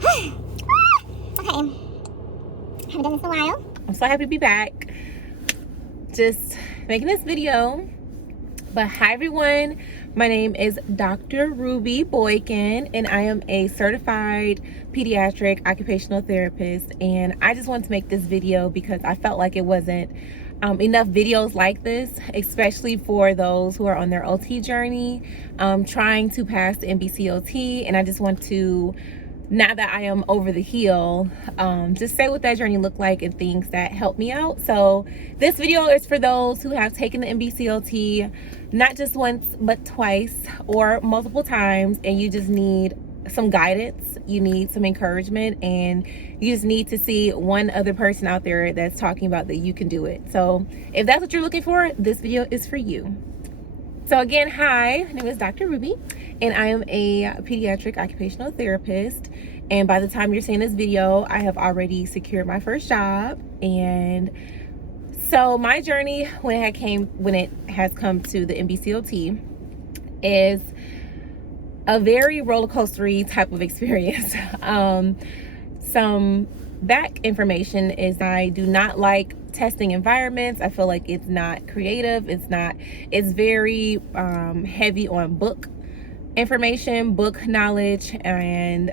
Okay. Haven't done this in a while. I'm so happy to be back. Just making this video. But hi everyone, my name is Dr. Ruby Boykin and I am a certified pediatric occupational therapist, and I just wanted to make this video because I felt like it wasn't enough videos like this, especially for those who are on their OT journey, trying to pass the NBCOT. And I just want to, now that I am over the hill, just say what that journey looked like and things that helped me out. So this video is for those who have taken the NBCOT, not just once, but twice or multiple times, and you just need some guidance, you need some encouragement, and you just need to see one other person out there that's talking about that you can do it. So if that's what you're looking for, this video is for you. So again, hi, my name is Dr. Ruby, and I am a pediatric occupational therapist. And by the time you're seeing this video, I have already secured my first job. And so my journey when it has come to the NBCOT is a very roller coastery type of experience. Some back information is I do not like testing environments. I feel like it's not creative. It's very heavy on book information, book knowledge, and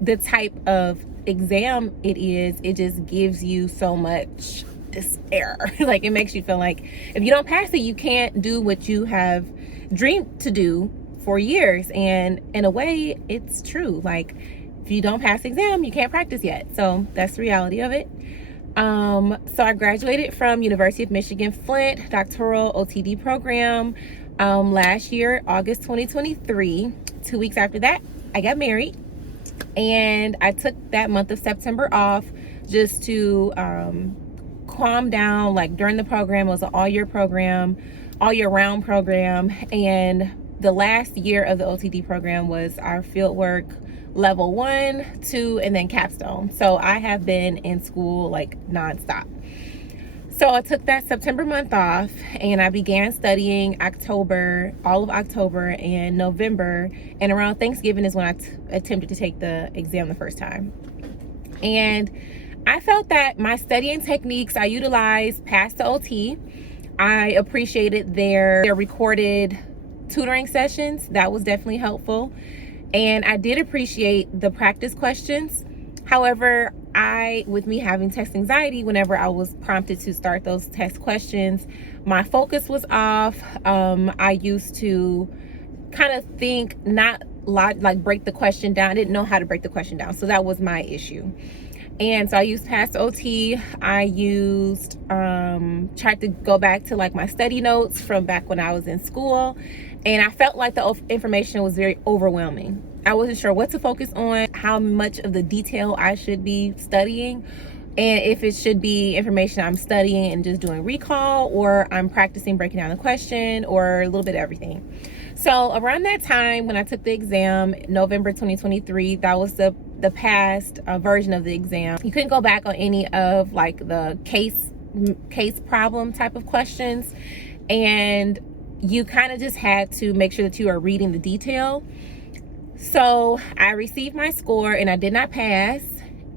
the type of exam it just gives you so much despair. Like, it makes you feel like if you don't pass it, you can't do what you have dreamed to do for years. And in a way, it's true. Like, if you don't pass the exam, you can't practice yet. So that's the reality of it. So I graduated from University of Michigan Flint doctoral OTD program last year, August 2023. 2 weeks after that, I got married, and I took that month of September off just to calm down. Like, during the program, it was an all-year program, all-year round program, and the last year of the OTD program was our fieldwork level 1, 2, and then capstone. So I have been in school like nonstop. So I took that September month off, and I began studying all of October and November, and around Thanksgiving is when I attempted to take the exam the first time. And I felt that my studying techniques I utilized past the OT. I appreciated their recorded tutoring sessions. That was definitely helpful. And I did appreciate the practice questions. However, with me having test anxiety, whenever I was prompted to start those test questions, my focus was off. I used to kind of think, not like break the question down. I didn't know how to break the question down. So that was my issue. And so I used past OT. I tried to go back to like my study notes from back when I was in school. And I felt like the information was very overwhelming. I wasn't sure what to focus on, how much of the detail I should be studying, and if it should be information I'm studying and just doing recall, or I'm practicing breaking down the question, or a little bit of everything. So around that time when I took the exam, November 2023, that was the past version of the exam. You couldn't go back on any of like the case problem type of questions, and you kind of just had to make sure that you are reading the detail. So I received my score and I did not pass,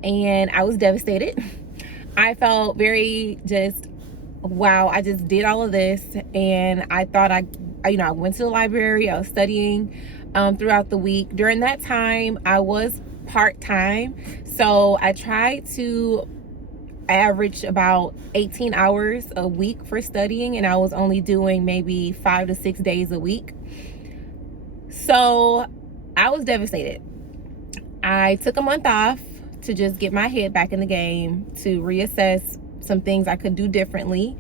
and I was devastated. I felt very wow, I just did all of this, and I thought I went to the library, I was studying throughout the week. During that time, I was part-time, so I tried to average about 18 hours a week for studying, and I was only doing maybe 5 to 6 days a week. So I was devastated. I took a month off to just get my head back in the game, to reassess some things I could do differently,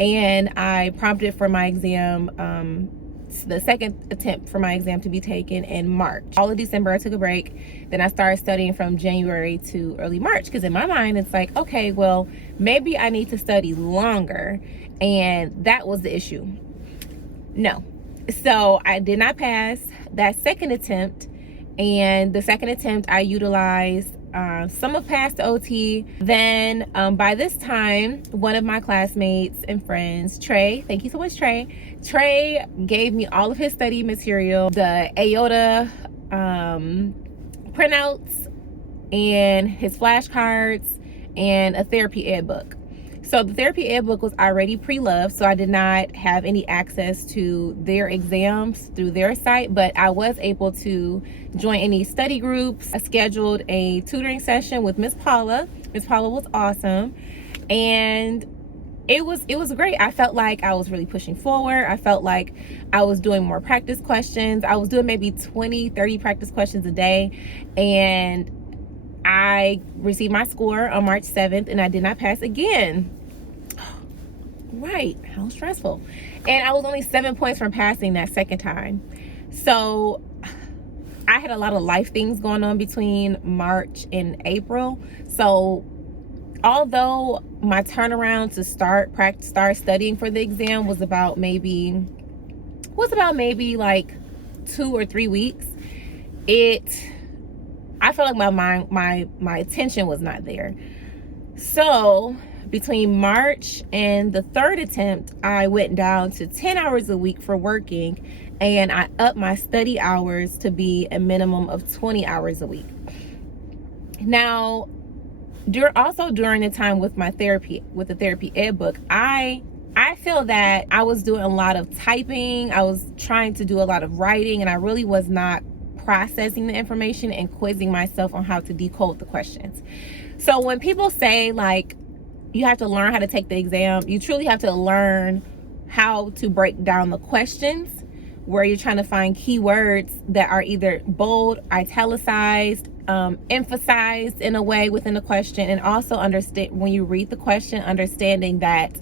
and I prompted for my exam, the second attempt for my exam to be taken in March. All of December I took a break. Then I started studying from January to early March, because in my mind it's like, okay, well, maybe I need to study longer, and that was the issue. No. So I did not pass that second attempt, and the second attempt I utilized some of past OT. Then by this time, one of my classmates and friends, Trey, thank you so much, Trey gave me all of his study material, the AOTA printouts, and his flashcards and a therapy ed book. So the therapy ed book was already pre-loved, so I did not have any access to their exams through their site, but I was able to join any study groups. I scheduled a tutoring session with Miss Paula. Miss Paula was awesome, and it was great. I felt like I was really pushing forward. I felt like I was doing more practice questions. I was doing maybe 20, 30 practice questions a day, and I received my score on March 7th, and I did not pass again. Right, how stressful. And I was only 7 points from passing that second time. So I had a lot of life things going on between March and April. So although my turnaround to start studying for the exam was about maybe like 2 or 3 weeks, I felt like my attention was not there. So between March and the third attempt, I went down to 10 hours a week for working, and I upped my study hours to be a minimum of 20 hours a week. Now, during the time with the therapy ed book, I feel that I was doing a lot of typing. I was trying to do a lot of writing, and I really was not processing the information and quizzing myself on how to decode the questions. So when people say like you have to learn how to take the exam, you truly have to learn how to break down the questions, where you're trying to find keywords that are either bold, italicized, emphasized in a way within the question, and also understand when you read the question, understanding that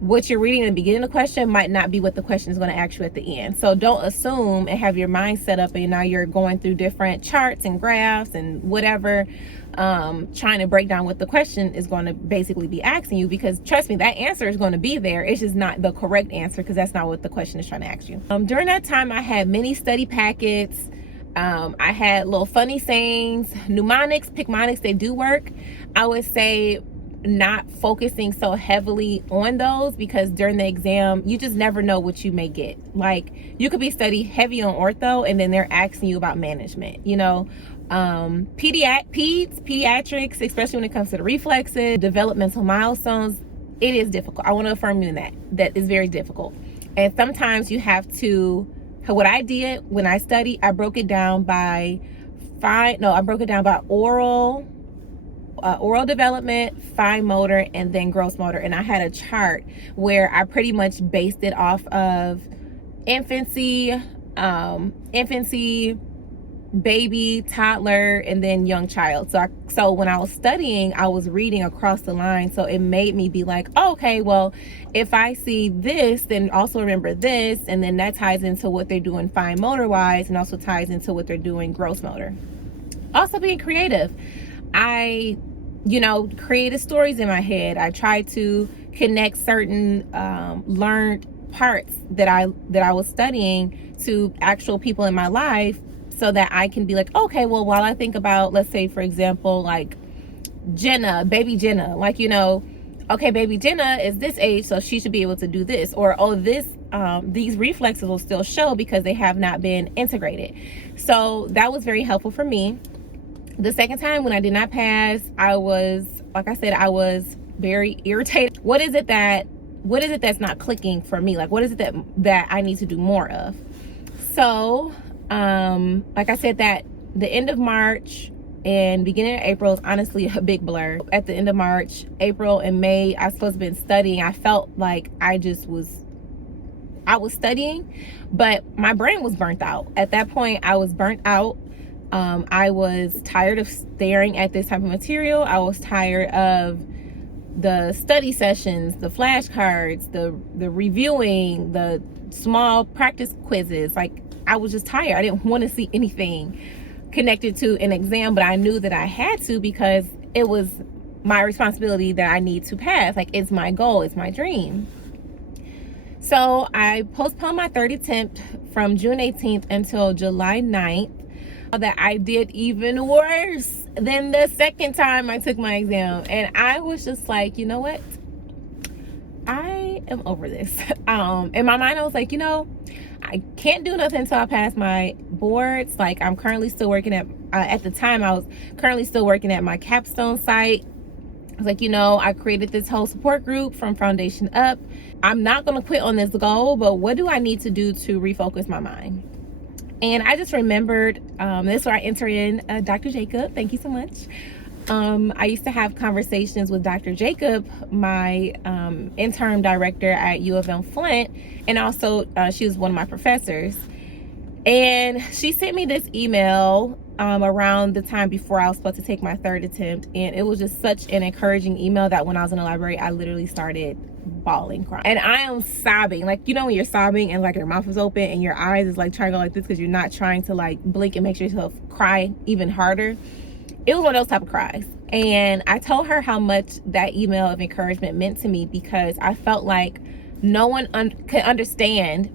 what you're reading in the beginning of the question might not be what the question is going to ask you at the end. So don't assume and have your mind set up and now you're going through different charts and graphs and whatever, trying to break down what the question is going to basically be asking you, because trust me, that answer is going to be there. It's just not the correct answer, because that's not what the question is trying to ask you. During that time, I had many study packets. I had little funny sayings, mnemonics, picmonics, they do work. I would say not focusing so heavily on those, because during the exam you just never know what you may get. Like, you could be studying heavy on ortho and then they're asking you about management, pediatrics, especially when it comes to the reflexes, developmental milestones. It is difficult. I want to affirm you in that is very difficult. And sometimes you have to, what I did when I studied, I broke it down by oral development, fine motor, and then gross motor. And I had a chart where I pretty much based it off of infancy, baby, toddler, and then young child. So when I was studying, I was reading across the line. So it made me be like, oh, okay, well, if I see this, then also remember this. And then that ties into what they're doing fine motor wise, and also ties into what they're doing gross motor. Also being creative. I created stories in my head. I tried to connect certain learned parts that I was studying to actual people in my life, so that I can be like, okay, well, while I think about, let's say, for example, like baby Jenna, like, okay, baby Jenna is this age, so she should be able to do this, or these reflexes will still show because they have not been integrated. So that was very helpful for me. The second time when I did not pass, I was very irritated. What is it that's not clicking for me? Like, what is it that I need to do more of? So, like I said, that the end of March and beginning of April is honestly a big blur. At the end of March, April, and May, I was supposed to have been studying. I felt like I was studying, but my brain was burnt out. At that point, I was burnt out. I was tired of staring at this type of material. I was tired of the study sessions, the flashcards, the reviewing, the small practice quizzes. Like, I was just tired. I didn't want to see anything connected to an exam, but I knew that I had to, because it was my responsibility that I need to pass. Like, it's my goal, it's my dream. So I postponed my third attempt from June 18th until July 9th. That I did even worse than the second time I took my exam. And I was just like, you know what? I am over this. In my mind, I was like, you know, I can't do nothing until I pass my boards. Like, I'm currently still working at the time, I was currently still working at my capstone site. I was like, you know, I created this whole support group from Foundation Up. I'm not going to quit on this goal, but what do I need to do to refocus my mind? And I just remembered, this is where I enter in Dr. Jacob. Thank you so much. I used to have conversations with Dr. Jacob, my interim director at U of M Flint, and also she was one of my professors. And she sent me this email around the time before I was supposed to take my third attempt, and it was just such an encouraging email that when I was in the library, I literally started bawling, crying, and I am sobbing. Like, you know, when you're sobbing and like your mouth is open and your eyes is like trying to go like this because you're not trying to like blink and make yourself cry even harder. It was one of those type of cries. And I told her how much that email of encouragement meant to me, because I felt like no one could understand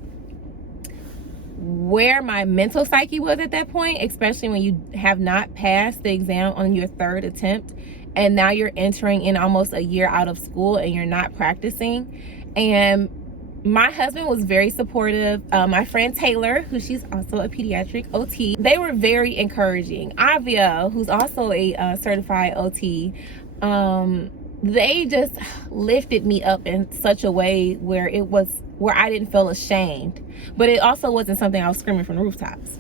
where my mental psyche was at that point, especially when you have not passed the exam on your third attempt, and now you're entering in almost a year out of school and you're not practicing. And my husband was very supportive. My friend Taylor, who she's also a pediatric OT, they were very encouraging. Avia, who's also a certified OT, they just lifted me up in such a way where I didn't feel ashamed, but it also wasn't something I was screaming from the rooftops.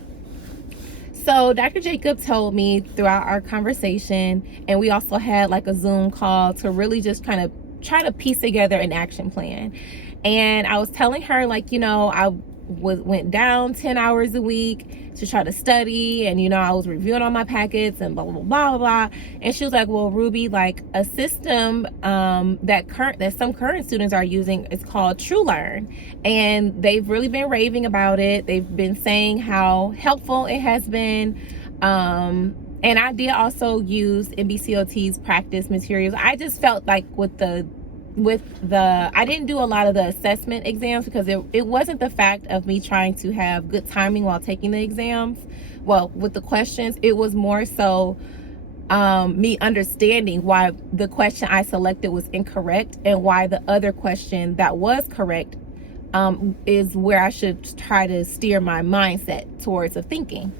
So Dr. Jacob told me throughout our conversation, and we also had like a Zoom call to really just kind of try to piece together an action plan. And I was telling her, like, you know, I went down 10 hours a week to try to study, and, you know, I was reviewing all my packets and blah, blah, blah, blah, blah. And she was like, well, Ruby, like, a system that some current students are using is called TrueLearn. And they've really been raving about it. They've been saying how helpful it has been. And I did also use NBCOT's practice materials. I just felt like I didn't do a lot of the assessment exams because it wasn't the fact of me trying to have good timing while taking the exams, well, with the questions. It was more so me understanding why the question I selected was incorrect and why the other question that was correct is where I should try to steer my mindset towards of thinking.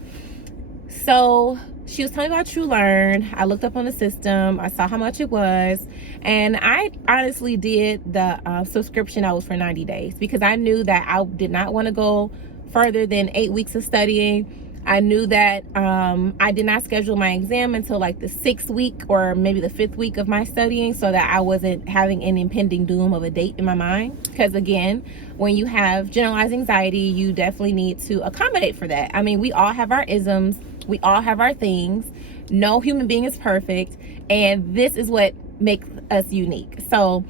So she was telling me about TrueLearn. I looked up on the system. I saw how much it was. And I honestly did the subscription. I was for 90 days because I knew that I did not want to go further than 8 weeks of studying. I knew that I did not schedule my exam until like the 6th week or maybe the 5th week of my studying, so that I wasn't having an impending doom of a date in my mind. Because again, when you have generalized anxiety, you definitely need to accommodate for that. I mean, we all have our isms. We all have our things. No human being is perfect. And this is what makes us unique. So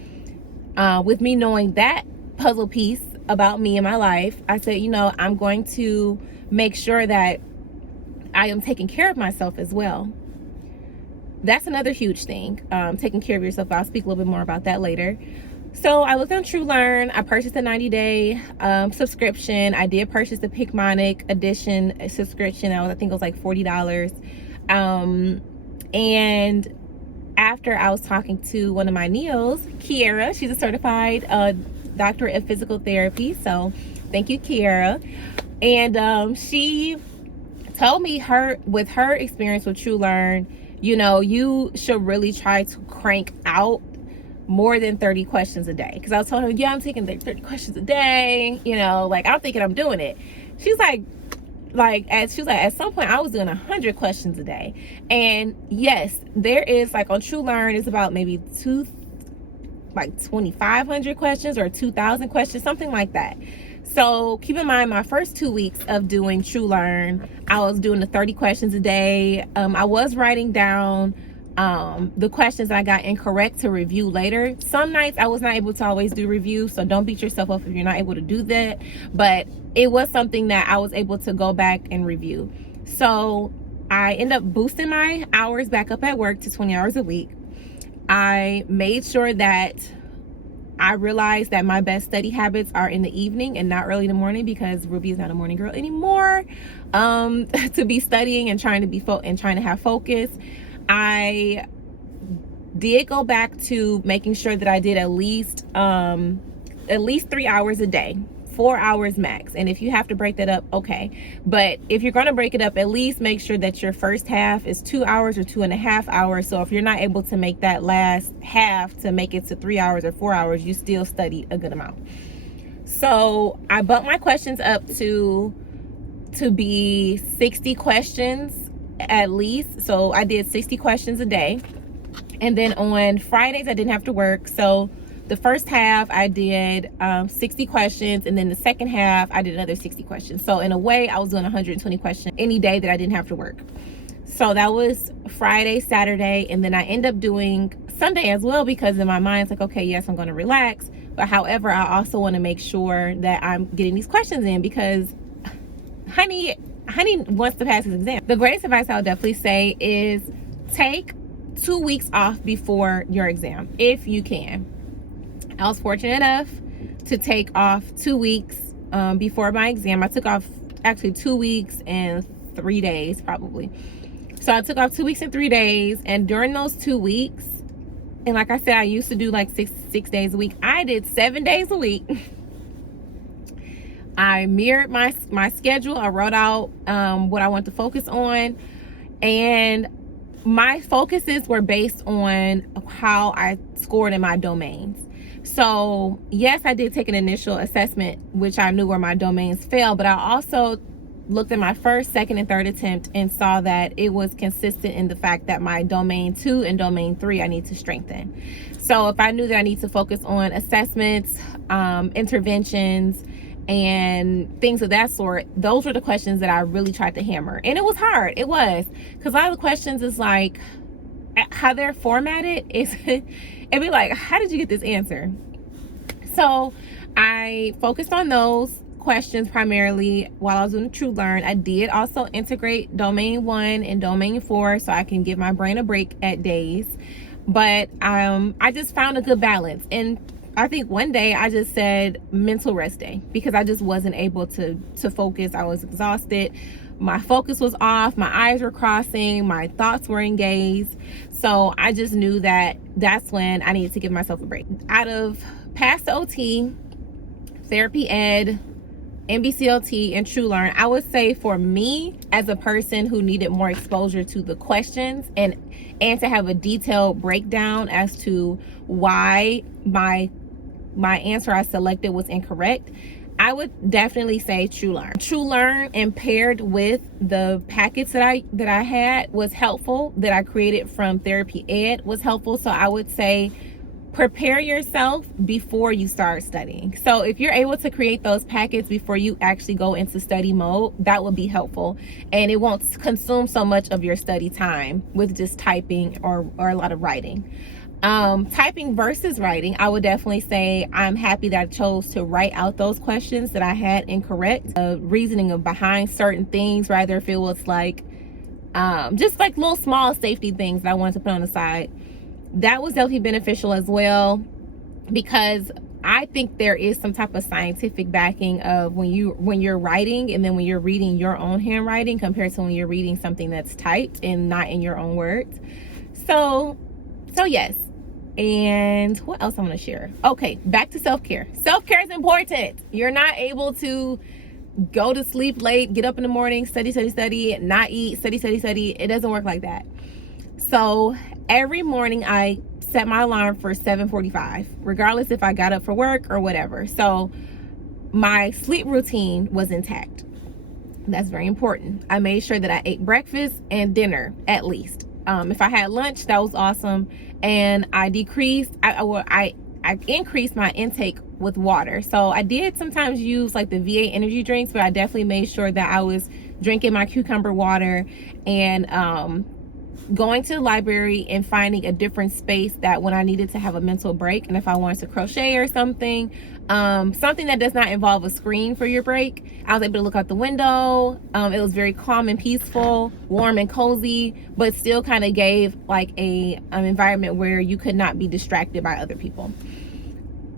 with me knowing that puzzle piece about me and my life, I said, you know, I'm going to make sure that I am taking care of myself as well. That's another huge thing, taking care of yourself. I'll speak a little bit more about that later. So I looked on TrueLearn. I purchased a 90-day subscription. I did purchase the Picmonic edition subscription. I think it was like $40. And after I was talking to one of my NEOs, Kiara, she's a certified doctorate of physical therapy. So thank you, Kiara. And she told me with her experience with TrueLearn, you know, you should really try to crank out more than 30 questions a day. Because I was telling her, yeah, I'm taking 30 questions a day, you know, like I'm thinking I'm doing it. She's like at some point I was doing 100 questions a day. And yes, there is like on TrueLearn, it's about maybe 2,500 questions or 2,000 questions, something like that. So keep in mind, my first 2 weeks of doing TrueLearn, I was doing the 30 questions a day. I was writing down the questions I got incorrect to review later. Some nights I was not able to always do reviews, so don't beat yourself up if you're not able to do that. But it was something that I was able to go back and review. So I ended up boosting my hours back up at work to 20 hours a week. I made sure that I realized that my best study habits are in the evening and not early in the morning, because Ruby is not a morning girl anymore to be studying and trying to have focus. I did go back to making sure that I did at least at least 3 hours a day, 4 hours max. And if you have to break that up, okay. But if you're going to break it up, at least make sure that your first half is 2 hours or 2.5 hours. So if you're not able to make that last half to make it to 3 hours or 4 hours, you still studied a good amount. So I bumped my questions up to be 60 questions at least. So I did 60 questions a day. And then on Fridays, I didn't have to work. So the first half I did 60 questions, and then the second half I did another 60 questions. So in a way, I was doing 120 questions any day that I didn't have to work. So that was Friday, Saturday, and then I end up doing Sunday as well, because in my mind it's like, okay, yes, I'm going to relax, but however, I also want to make sure that I'm getting these questions in, because honey wants to pass his exam. The greatest advice I would definitely say is take 2 weeks off before your exam if you can. I was fortunate enough to take off 2 weeks before my exam. I took off actually 2 weeks and 3 days probably. So I took off 2 weeks and 3 days, and during those 2 weeks, and like I said, I used to do like six days a week. I did 7 days a week. I mirrored my schedule. I wrote out what I want to focus on, and my focuses were based on how I scored in my domains. So yes, I did take an initial assessment, which I knew where my domains fell, but I also looked at my first, second, and third attempt and saw that it was consistent in the fact that my domain 2 and domain 3 I need to strengthen. So if I knew that I need to focus on assessments, interventions, and things of that sort, those were the questions that I really tried to hammer. And it was hard. It was, because a lot of the questions is like, how they're formatted is it'd be like, how did you get this answer? So I focused on those questions primarily while I was doing the True Learn. I did also integrate domain 1 and domain 4 so I can give my brain a break at days. But I just found a good balance. And I think one day I just said mental rest day, because I just wasn't able to focus. I was exhausted. My focus was off. My eyes were crossing. My thoughts were engaged. So I just knew that that's when I needed to give myself a break. Out of Pass the OT, Therapy Ed, NBCOT, and True Learn, I would say for me as a person who needed more exposure to the questions and to have a detailed breakdown as to why my answer I selected was incorrect, I would definitely say True Learn. True Learn, and paired with the packets that I had, was helpful. That I created from Therapy Ed was helpful. So I would say prepare yourself before you start studying. So if you're able to create those packets before you actually go into study mode, that would be helpful, and it won't consume so much of your study time with just typing or a lot of writing. Typing versus writing, I would definitely say I'm happy that I chose to write out those questions that I had incorrect, reasoning behind certain things, rather if it was like just like little small safety things that I wanted to put on the side. That was definitely beneficial as well, because I think there is some type of scientific backing of when you're writing and then when you're reading your own handwriting compared to when you're reading something that's typed and not in your own words. So yes. And what else I'm going to share? Okay, back to self-care. Self-care is important. You're not able to go to sleep late, get up in the morning, study, not eat, study. It doesn't work like that. So every morning I set my alarm for 7:45, regardless if I got up for work or whatever. So my sleep routine was intact. That's very important. I made sure that I ate breakfast and dinner at least. If I had lunch, that was awesome. And I increased my intake with water. So I did sometimes use like the VA energy drinks, but I definitely made sure that I was drinking my cucumber water and going to the library and finding a different space that when I needed to have a mental break, and if I wanted to crochet or something that does not involve a screen for your break, I was able to look out the window. It was very calm and peaceful, warm and cozy, but still kind of gave like an environment where you could not be distracted by other people.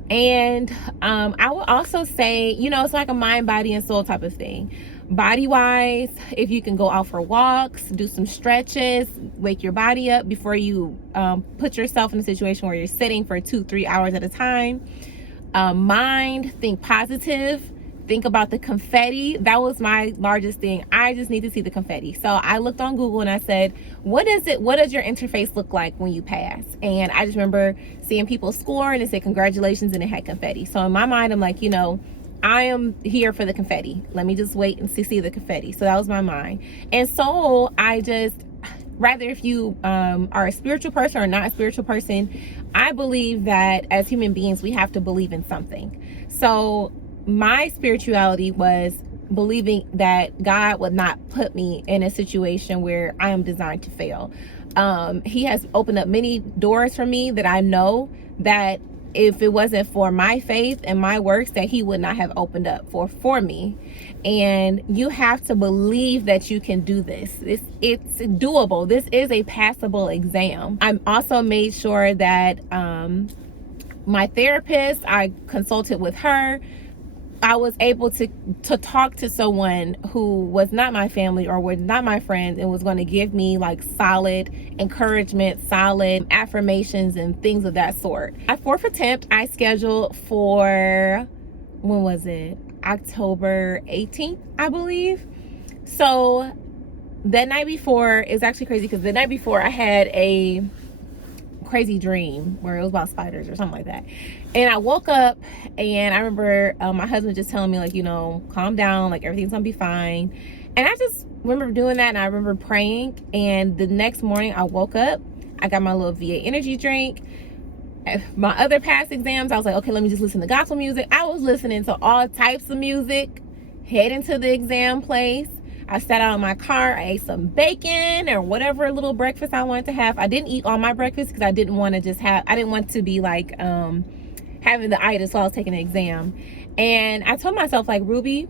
And I would also say, it's like a mind, body, and soul type of thing. Body wise, if you can go out for walks, do some stretches, wake your body up before you put yourself in a situation where you're sitting for 2-3 hours at a time. Mind, think positive. Think about the confetti. That was my largest thing. I just need to see the confetti. So I looked on Google and I said, what does your interface look like when you pass? And I just remember seeing people score and it said congratulations and it had confetti. So in my mind, I'm like, I am here for the confetti. Let me just wait and see the confetti. So that was my mind. And so I just, rather if you are a spiritual person or not a spiritual person, I believe that as human beings, we have to believe in something. So my spirituality was believing that God would not put me in a situation where I am designed to fail. He has opened up many doors for me that I know that if it wasn't for my faith and my works, that he would not have opened up for me. And you have to believe that you can do this. It's doable. This is a passable exam. I'm also made sure that my therapist, I consulted with her. I was able to talk to someone who was not my family or was not my friends and was going to give me like solid encouragement, solid affirmations and things of that sort. My fourth attempt, I scheduled for, when was it? October 18th, I believe. So that night before, it's actually crazy because the night before I had a crazy dream where it was about spiders or something like that. And I woke up and I remember my husband just telling me like, calm down, like everything's gonna be fine. And I just remember doing that and I remember praying. And the next morning I woke up, I got my little VA energy drink. My other past exams, I was like, okay, let me just listen to gospel music. I was listening to all types of music, heading to the exam place. I sat out in my car, I ate some bacon or whatever little breakfast I wanted to have. I didn't eat all my breakfast because I didn't want to be like having the itis while I was taking the exam. And I told myself like, Ruby,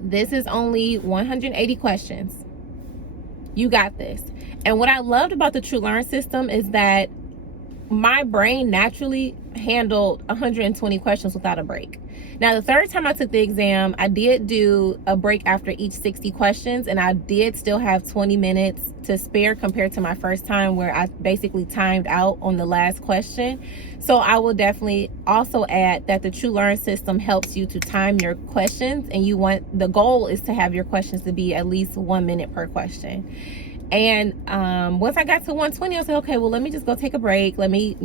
this is only 180 questions. You got this. And what I loved about the True Learn system is that my brain naturally handled 120 questions without a break. Now, the third time I took the exam, I did do a break after each 60 questions, and I did still have 20 minutes to spare compared to my first time where I basically timed out on the last question. So I will definitely also add that the True Learn system helps you to time your questions, and the goal is to have your questions to be at least 1 minute per question. And once I got to 120, I was like, okay, well, let me just go take a break. Let me,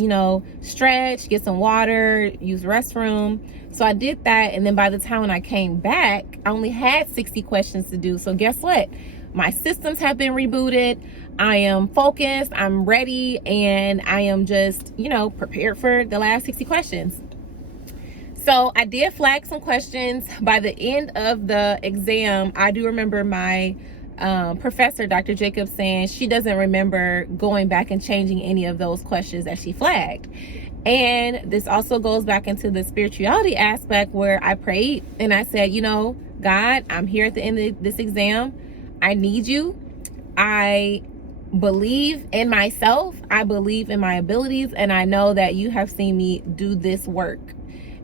stretch, get some water, use the restroom. So I did that. And then by the time when I came back, I only had 60 questions to do. So guess what? My systems have been rebooted. I am focused. I'm ready. And I am just, prepared for the last 60 questions. So I did flag some questions. By the end of the exam, I do remember my professor, Dr. Jacobs, saying she doesn't remember going back and changing any of those questions that she flagged. And this also goes back into the spirituality aspect where I prayed and I said, God, I'm here at the end of this exam. I need you. I believe in myself. I believe in my abilities. And I know that you have seen me do this work.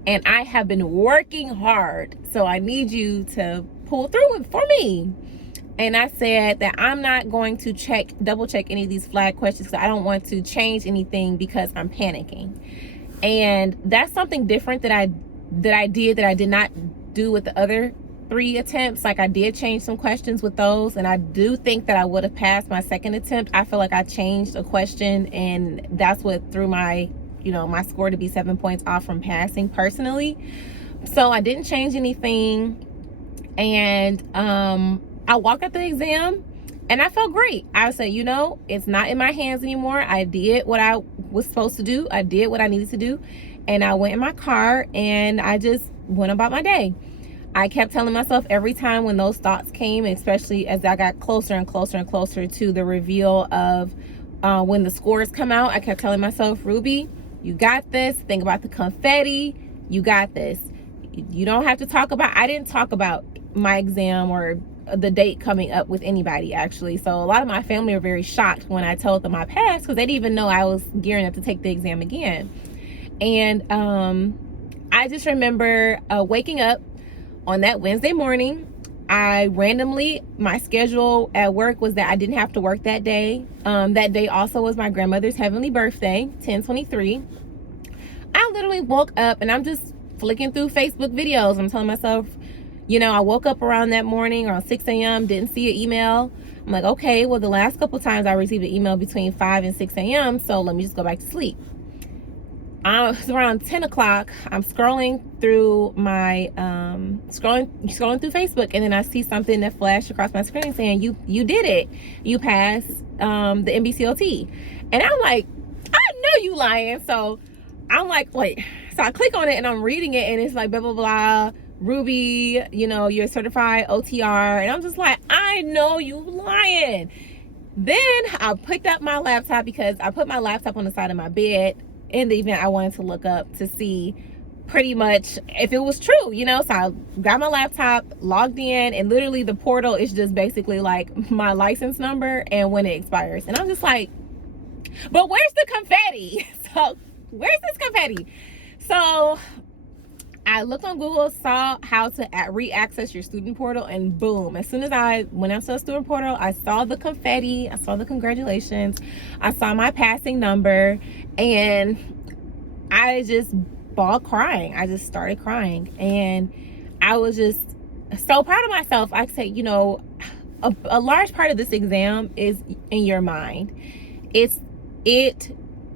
And I have been working hard. So I need you to pull through it for me. And I said that I'm not going to double check any of these flag questions because I don't want to change anything because I'm panicking. And that's something different that I did not do with the other 3 attempts. Like I did change some questions with those, and I do think that I would have passed my second attempt. I feel like I changed a question, and that's what threw my my score to be 7 points off from passing personally. So I didn't change anything, and I walked out the exam and I felt great. I said, it's not in my hands anymore. I did what I was supposed to do. I did what I needed to do. And I went in my car and I just went about my day. I kept telling myself every time when those thoughts came, especially as I got closer and closer and closer to the reveal of when the scores come out, I kept telling myself, Ruby, you got this. Think about the confetti. You got this. You don't have to I didn't talk about my exam or the date coming up with anybody, actually. So a lot of my family were very shocked when I told them I passed because they didn't even know I was gearing up to take the exam again. And I just remember waking up on that Wednesday morning. My schedule at work was that I didn't have to work that day. That day also was my grandmother's heavenly birthday, 10/23. I literally woke up and I'm just flicking through Facebook videos. I'm telling myself, you know, I woke up around that morning around 6 a.m., didn't see an email. I'm like, okay, well, the last couple times I received an email between 5 and 6 a.m., so let me just go back to sleep. It's around 10 o'clock. I'm scrolling through my, scrolling through Facebook, and then I see something that flashed across my screen saying, you did it. You passed the NBCOT. And I'm like, I know you lying. So I'm like, wait. So I click on it and I'm reading it, and it's like, blah, blah, blah, Ruby, you know, you're certified OTR. And I'm just like, I know you lying. Then I picked up my laptop, because I put my laptop on the side of my bed in the event I wanted to look up to see pretty much if it was true, you know. So I got my laptop, logged in, and literally the portal is just basically like my license number and when it expires. And I'm just like, but where's the confetti? So where's this confetti? So I looked on Google, saw how to re-access your student portal, and boom, as soon as I went out to the student portal, I saw the confetti, I saw the congratulations, I saw my passing number, and I just bawled crying. I just started crying, and I was just so proud of myself. I say, you know, a large part of this exam is in your mind.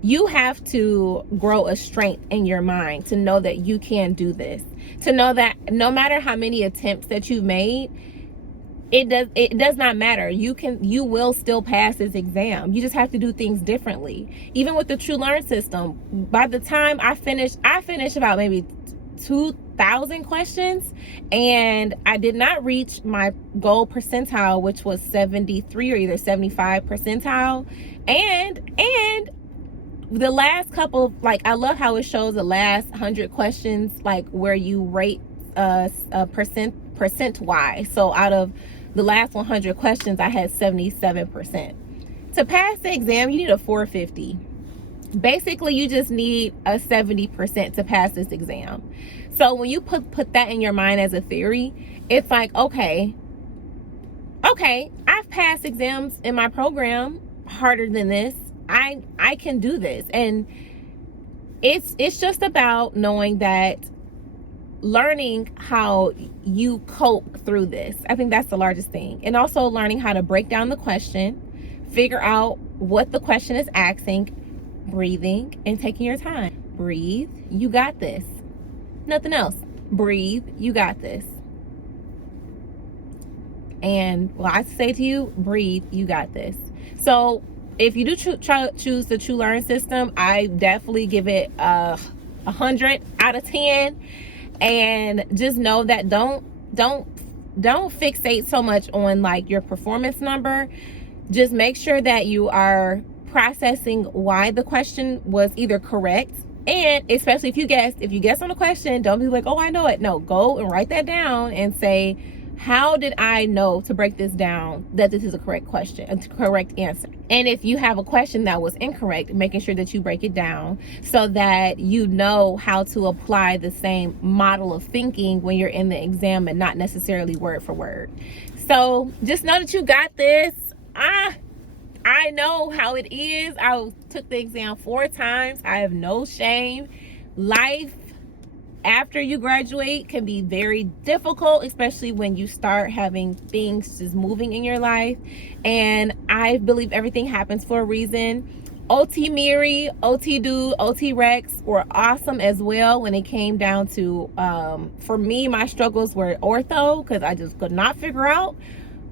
You have to grow a strength in your mind to know that you can do this, to know that no matter how many attempts that you've made, it does not matter. You will still pass this exam. You just have to do things differently. Even with the True Learn system, by the time I finished about maybe 2,000 questions, and I did not reach my goal percentile, which was 73 or either 75 percentile, and the last couple, like, I love how it shows the last 100 questions, like where you rate percent wise. So out of the last 100 questions, I had 77%. To pass the exam, you need a 450. Basically, you just need a 70% to pass this exam. So when you put that in your mind as a theory, it's like, okay, I've passed exams in my program harder than this. I can do this. And it's just about knowing that, learning how you cope through this. I think that's the largest thing. And also learning how to break down the question, figure out what the question is asking, breathing, and taking your time. Breathe, you got this. Nothing else. Breathe, you got this. And well, I say to you, breathe, you got this. So if you do choose the True Learn system, I definitely give it 100 out of 10. And just know that don't fixate so much on like your performance number. Just make sure that you are processing why the question was either correct, and especially if you guess on a question, don't be like, oh, I know it. No, go and write that down and say, how did I know to break this down that this is a correct question, a correct answer? And if you have a question that was incorrect, making sure that you break it down so that you know how to apply the same model of thinking when you're in the exam and not necessarily word for word. So just know that you got this. I know how it is. I took the exam 4 times. I have no shame. Life after you graduate can be very difficult, especially when you start having things just moving in your life. And I believe everything happens for a reason. OT Miri, OT Dude, OT Rex were awesome as well when it came down to, for me, my struggles were ortho, because I just could not figure out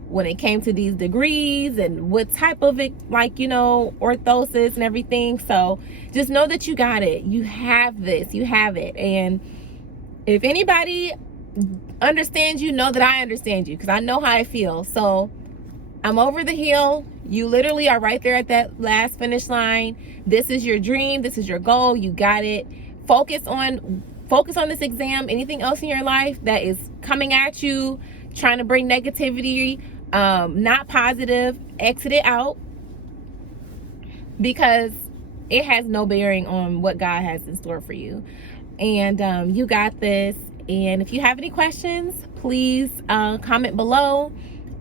when it came to these degrees and what type of it, like, you know, orthosis and everything. So just know that you got it. You have this, you have it. And if anybody understands you, know that I understand you, because I know how I feel. So I'm over the hill. You literally are right there at that last finish line. This is your dream. This is your goal. You got it. Focus on this exam. Anything else in your life that is coming at you, trying to bring negativity, not positive, exit it out, because it has no bearing on what God has in store for you. And you got this. And if you have any questions, please comment below.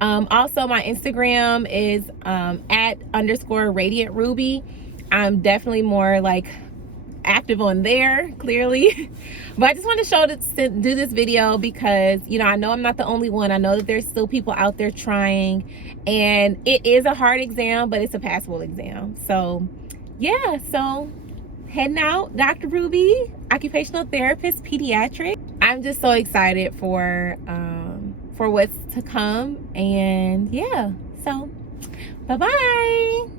Also, my Instagram is @_RadiantRuby. I'm definitely more like active on there, clearly. But I just want to do this video because, you know, I know I'm not the only one. I know that there's still people out there trying, and it is a hard exam, but it's a passable exam. So yeah, so heading out, Dr. Ruby, occupational therapist, pediatric. I'm just so excited for what's to come. And yeah, so bye-bye.